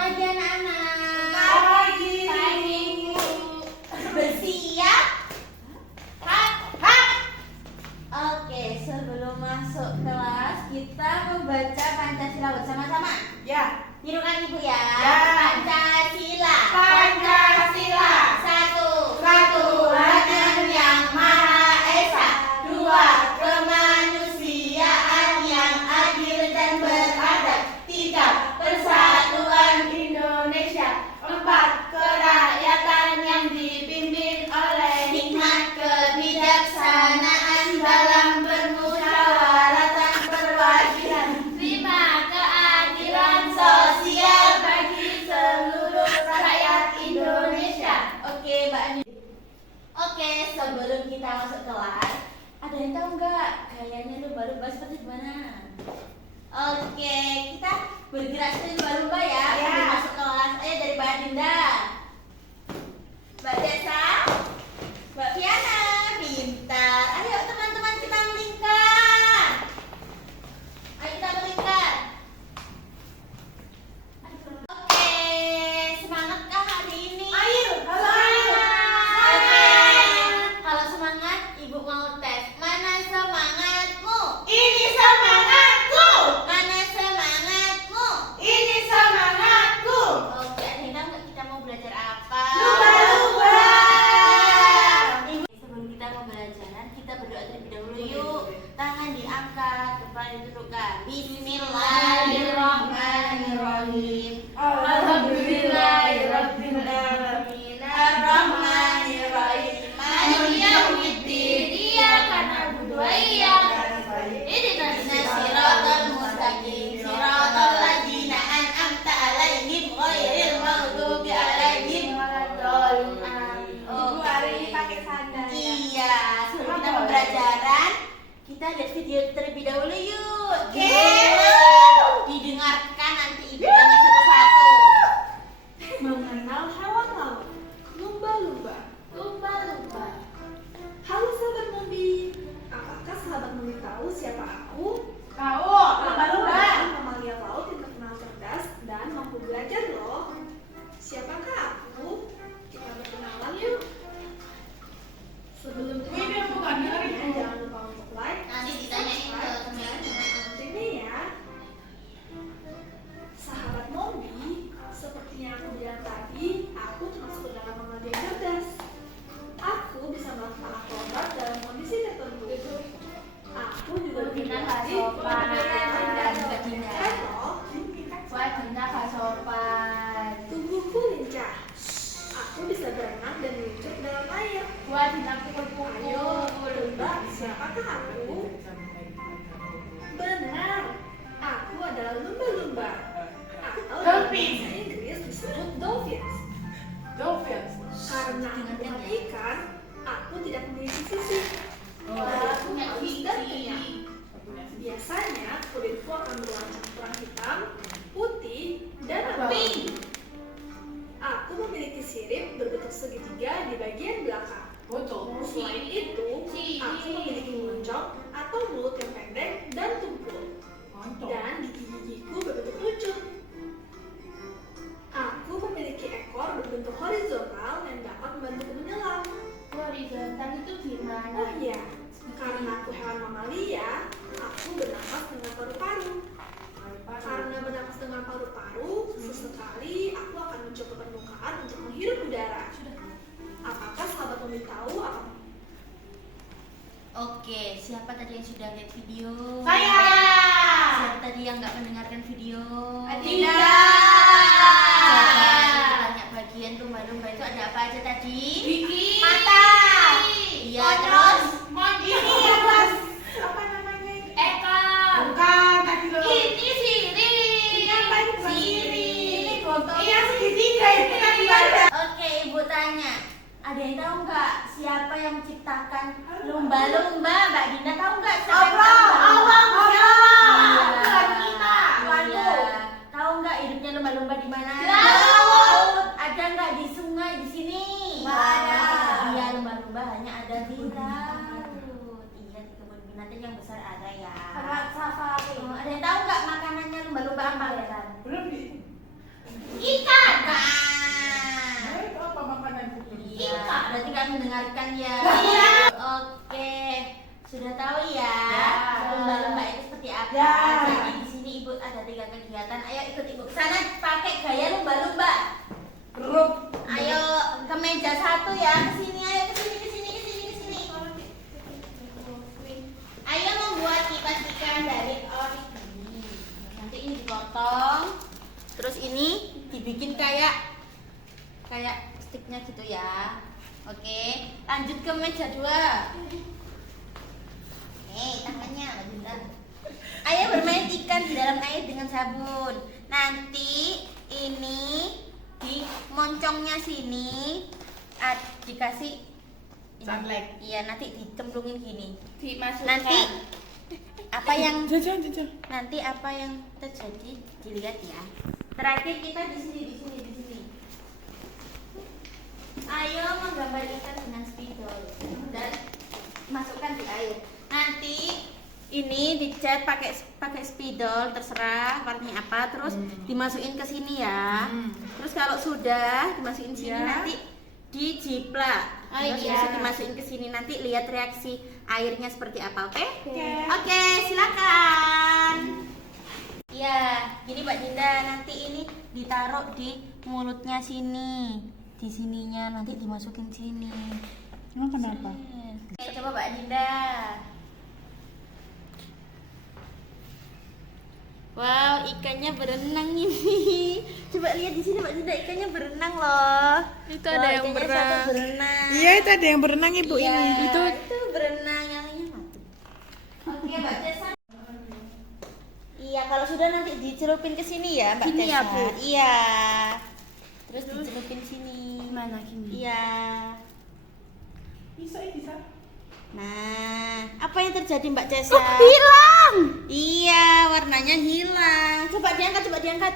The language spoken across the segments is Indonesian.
pagi anak-anak. Pagi. Pagi. Bersiap? Hak. Oke, sebelum masuk kelas kita membaca Pancasila bersama-sama. Ya. Tirukan ibu ya. Ya. Pancasila. Pancasila. Satu. Tuhan yang Maha Esa. Dua. Kemanusiaan yang adil dan beradab. Tiga. Persatuan Indonesia. Empat, kerakyatan yang dipimpin oleh Hikmat kebijaksanaan dalam bermusyawaratan perwakilan. lima, keadilan Sosial bagi seluruh rakyat Indonesia. Oke, Mbak Ani. Oke, sebelum kita masuk kelas, ada yang tahu nggak kayaknya lumba-lumba seperti gimana? Oke, kita bergerak seperti lumba-lumba ya. Ya. Sebelum masuk kelas, ayo dari Mbak Dinda, Mbak Desa, Mbak Piana, pintar. Ayo teman-teman kita melingkar. Ayo kita melingkar. Oke, semangatkah hari ini? Ayo, halo. Oke, kalau semangat, Ibu mau tes. Mana semangatmu? Ini semangatku. Mana semangatmu? Ini semangatku. Oke, ada yang tahu nggak kita mau belajar apa? Lumba-lumba. Ibu, sebelum kita mau belajar, kita berdoa terlebih dahulu yuk. Tangan diangkat, kepala ditundukkan. Bismillahirrahmanirrahim. Alhamdulillahirabbil alamin. Ar-Rahmanirrahim. Maliki yaumiddin. Iyyaka na'budu wa iyyaka nasta'in. Ihdinas siratal mustaqim. Siratal ladzina an'amta 'alaihim ghairil maghdubi 'alaihim waladdallin. Ibu hari ini pakai sandal. Iya, sebelum kita pembelajaran, kita lihat video terlebih dahulu yuk. Oke. Didengarkan nanti ibu tanya satu-satu. Mengenal hewan laut. Lumba-lumba. Lumba-lumba. Halo sahabat Mobi. Apakah sahabat Mobi tahu siapa aku? Tahu, lumba-lumba. Aku mamalia laut yang terkenal cerdas dan mampu belajar loh. Siapakah aku? Kita berkenalan yuk. Sebelum kita Ini bukan dengerin. jangan lupa untuk like, Nanti ditanyain ke teman-teman. ini ya. Sahabat Mobi, seperti yang aku bilang tadi, aku termasuk ke dalam mamalia yang cerdas. Aku bisa melakukan akrobat dalam kondisi tertentu. Aku juga Dina lebih gak sopan. Wah, Dina gak sopan. Tubuhku lincah. Aku bisa berenang dan meluncur ke dalam air. Wah, Dina pukul-pukul. Ayo, tebak siapakah aku? Benar, aku adalah lumba-lumba. Atau dalam Dolphin. bahasa Inggris disebut dolphins. Dolphins. Karena aku bukan ikan, aku tidak memiliki sisi. Wah, Aku punya haus dan gigi. kenyang. Biasanya kulitku akan berwarna kurang hitam, putih, dan pink. Aku memiliki sirip berbentuk segitiga di bagian belakang. Betul. Selain itu, aku memiliki moncong atau mulut yang pendek dan tumpul. Mantap. Dan gigi-gigiku berbentuk lucu. Aku memiliki ekor berbentuk horizontal yang dapat membantuku menyelam. Horizontal itu gimana? Oh iya, karena aku hewan mamalia, aku bernapas dengan paru-paru. Karena bernapas dengan paru-paru, sesekali aku akan mencoba permukaan untuk menghirup udara. Apakah sahabat Mobi tahu apa? Oke, siapa tadi yang sudah lihat video? Saya. Siapa tadi yang nggak mendengarkan video? Tidak. Coba kita tanya bagian lumba-lumba itu ada apa aja tadi? Gigi. Mata. Iya, terus? Ini yang pas. Apa namanya? Ekor. Bukan, tadi lo. Ini sirip. Ini apa ini? Bukan Sirip. Ini kotor. Ini yang segitiga itu tadi ada. Oke, Ibu tanya. Ada yang tahu nggak siapa yang menciptakan lumba-lumba? Mbak Dinda tahu nggak siapa yang menciptakan lumba-lumba? Iya. Tuhan kita. Iya. Tahu nggak hidupnya lumba-lumba di mana? Laut. Ada nggak di sungai di sini? Ada. Iya, lumba-lumba hanya ada di laut. Iya, di kebun binatang yang besar ada ya. Safari. Ada yang tahu nggak makanannya lumba-lumba apa? Belum di. Ini tahu ya, Ya. lomba-lomba itu seperti apa. Ya. Jadi di sini ibu ada 3 kegiatan. Ayo ikut ibu ke sana pakai gaya lumba-lumba. Grup. Ayo ke meja 1 ya, ke sini, ayo ke sini, ke sini, ke sini, ke sini. Ayo membuat kipas ikan dari ori ini. Nanti ini dipotong, terus ini dibikin kayak sticknya gitu ya. Oke, lanjut ke meja 2. Tangannya Bunda. Ayo bermain ikan di dalam air dengan sabun. Nanti ini di moncongnya sini dikasih ini. Sunlight. Iya, nanti dicemplungin gini. Dimasukkan. Nanti apa yang Jajal. nanti apa yang terjadi dilihat ya. Terakhir kita di sini. Ayo menggambar ikan dengan spidol dan masukkan di air. Nanti ini dicat pakai spidol, terserah warnanya apa, terus dimasukin ke sini ya. Terus kalau sudah dimasukin sini Ya. nanti dijiplak. Oh, Terus iya. bisa dimasukin ke sini, nanti lihat reaksi airnya seperti apa, oke? Oke. Oke, silakan. Ya, gini Mbak Dinda, nanti ini ditaruh di mulutnya sini. Di sininya nanti dimasukin sini. Emang kenapa? Oke, coba Mbak Dinda. Wow, ikannya berenang ini. Coba lihat di sini Mbak Dinda, ikannya berenang loh. Itu ada yang ikannya berenang. satu berenang. Iya, itu ada yang berenang ibu Iya, ini. itu berenang, yang lainnya mati. Oke, Mbak Tessa. Iya, kalau sudah nanti dicelupin ke sini ya, Mbak Gini Tessa. ya, Bu? Iya. Terus dicelupin sini. Mana gini? Iya. Bisa. Nah, apa yang terjadi Mbak Tessa? Hilang. Iya, warnanya hilang. Coba diangkat.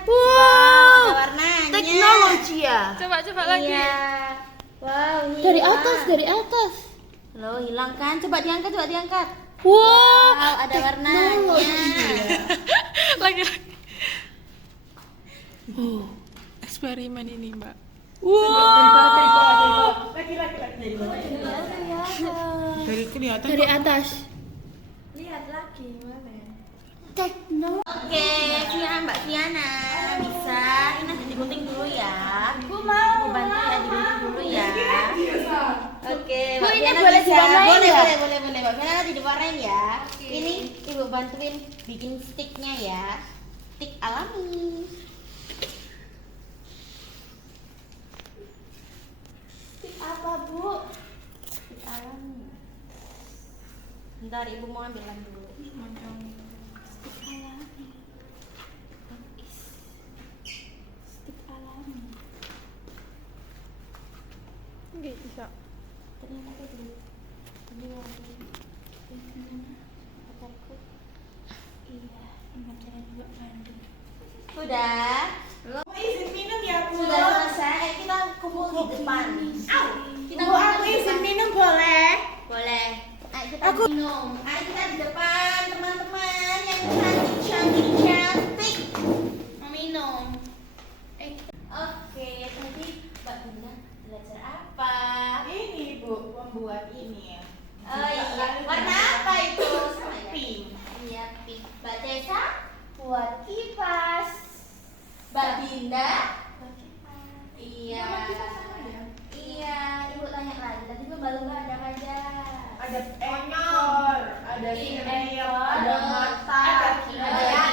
Wow. Ada warnanya. Teknologi ya. Coba lagi. Iya. Wow, hilang. Dari atas. Loh, hilang kan? Coba diangkat. Wow. Wow, ada warnanya. Lagi. Eksperimen ini, Mbak. Wow. Lagi. Dari kelihatan Dari kok. atas. Lihat lagi mana ya? Teknologi. Oke, Mbak Fiana bisa. Ini nanti digunting dulu ya. Aku mau. Ibu bantu ya, digunting dulu ya. Oke, Bu, Mbak ini Fiana boleh bisa. diwarnain Boleh. ya? Mbak Fiana nanti diwarnain ya. Ini Ibu bantuin bikin sticknya ya. Stick alami. Stick apa, Bu? Stick alami. Bentar, Ibu mau ambilan dulu. Stick alami. Stick alami. Nggak bisa. Ternyata dulu. Pacarku. Iya, ingat saya juga mandi. Sudah. Izin minum ya, Bu. Sudah selesai. Kita kumpul di depan. Kita Bu, aku izin minum boleh? Boleh. Ayo kita minum. Ayo kita di depan teman-teman yang cantik. Mau minum. Oke, tadi Mbak Bunda belajar apa? Ini, Bu, membuat ini ya. Oh iya, warna apa itu? Sama ya? Pink. Iya, pink. Mbak Tessa buat kipas. Mbak Dinda? Iya. Iya, Ibu tanya lagi. Tadi lumba-lumba ada apa aja? Ada ekor, ada sineo, ada mata, ada giginya.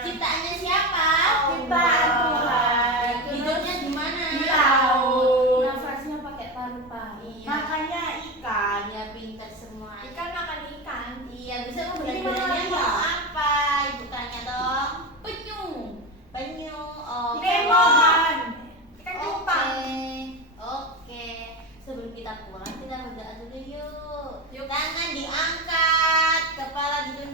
Ciptaannya siapa? Ciptaan Tuhan. Hidupnya di mana? Di laut. Nafasnya pakai paru-paru. Iya. Makanya ikan. Iya, pintar semua. Ikan makan ikan. Iya, bisa Ini membedakannya mana mau ya? apa? Ibu tanya dong. Penyu. Oh. Lemohan. Ikan cupang. Oke. Sebelum kita pulang kita berdoa dulu yuk. Tangan diangkat, kepala duduk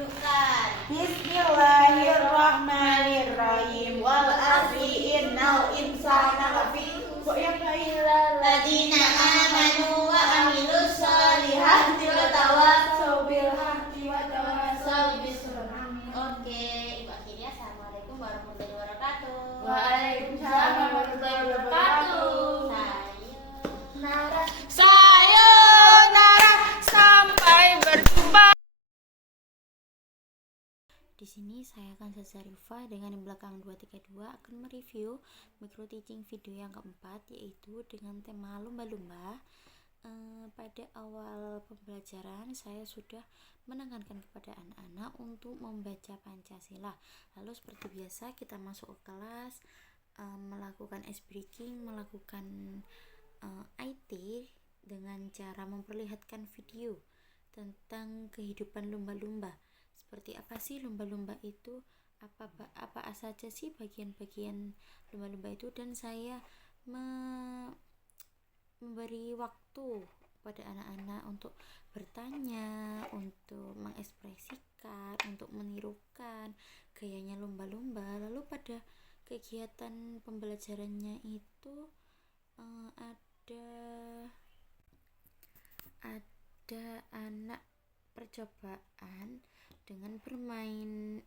Di sini saya akan Rifa dengan yang belakang 232 akan mereview micro teaching video yang keempat, yaitu dengan tema lumba-lumba. Pada awal pembelajaran saya sudah menekankan kepada anak-anak untuk membaca Pancasila. Lalu seperti biasa kita masuk ke kelas, melakukan ice breaking, melakukan IT dengan cara memperlihatkan video tentang kehidupan lumba-lumba. Seperti apa sih lumba-lumba itu, apa saja sih bagian-bagian lumba-lumba itu, dan saya memberi waktu pada anak-anak untuk bertanya, untuk mengekspresikan, untuk menirukan gayanya lumba-lumba. Lalu pada kegiatan pembelajarannya itu ada anak percobaan dengan bermain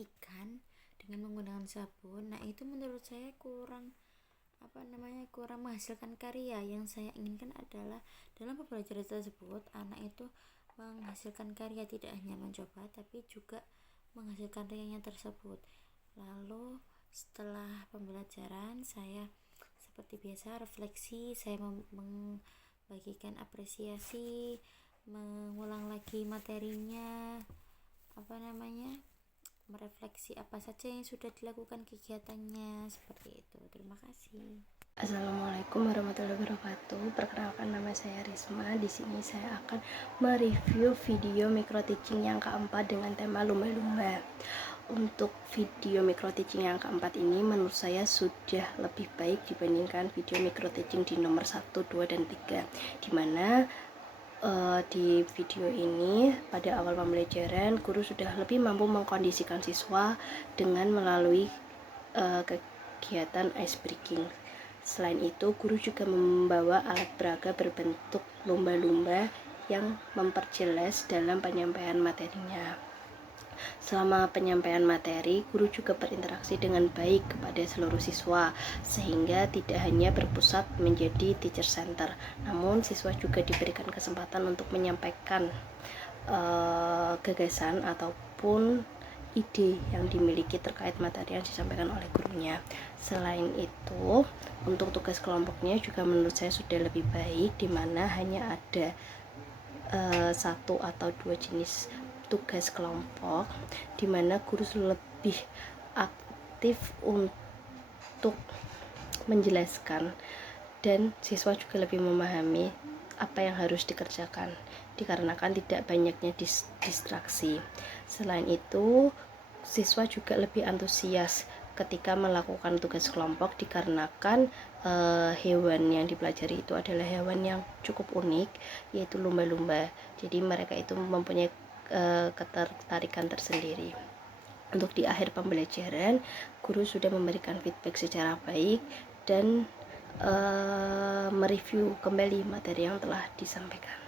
ikan dengan menggunakan sabun. Nah, itu menurut saya kurang menghasilkan karya. Yang saya inginkan adalah dalam pembelajaran tersebut anak itu menghasilkan karya, tidak hanya mencoba tapi juga menghasilkan karyanya tersebut. Lalu setelah pembelajaran saya seperti biasa refleksi, saya membagikan apresiasi, mengulang lagi materinya, merefleksi apa saja yang sudah dilakukan kegiatannya, seperti itu. Terima kasih. Assalamualaikum warahmatullahi wabarakatuh. Perkenalkan, nama saya Risma. Di sini saya akan mereview video micro teaching yang keempat dengan tema lumba-lumba. Untuk video micro teaching yang keempat ini menurut saya sudah lebih baik dibandingkan video micro teaching di nomor 1, 2, dan 3, dimana di video ini pada awal pembelajaran guru sudah lebih mampu mengkondisikan siswa dengan melalui kegiatan ice breaking. Selain itu, guru juga membawa alat peraga berbentuk lumba-lumba yang memperjelas dalam penyampaian materinya. Selama penyampaian materi, guru juga berinteraksi dengan baik kepada seluruh siswa, sehingga tidak hanya berpusat menjadi teacher center, namun siswa juga diberikan kesempatan untuk menyampaikan gagasan ataupun ide yang dimiliki terkait materi yang disampaikan oleh gurunya. Selain itu, untuk tugas kelompoknya juga menurut saya sudah lebih baik, di mana hanya ada 1 atau 2 jenis tugas kelompok, di mana guru lebih aktif untuk menjelaskan dan siswa juga lebih memahami apa yang harus dikerjakan dikarenakan tidak banyaknya distraksi. Selain itu, siswa juga lebih antusias ketika melakukan tugas kelompok dikarenakan hewan yang dipelajari itu adalah hewan yang cukup unik, yaitu lumba-lumba. Jadi mereka itu mempunyai ketertarikan tersendiri. Untuk di akhir pembelajaran, guru sudah memberikan feedback secara baik dan mereview kembali materi yang telah disampaikan.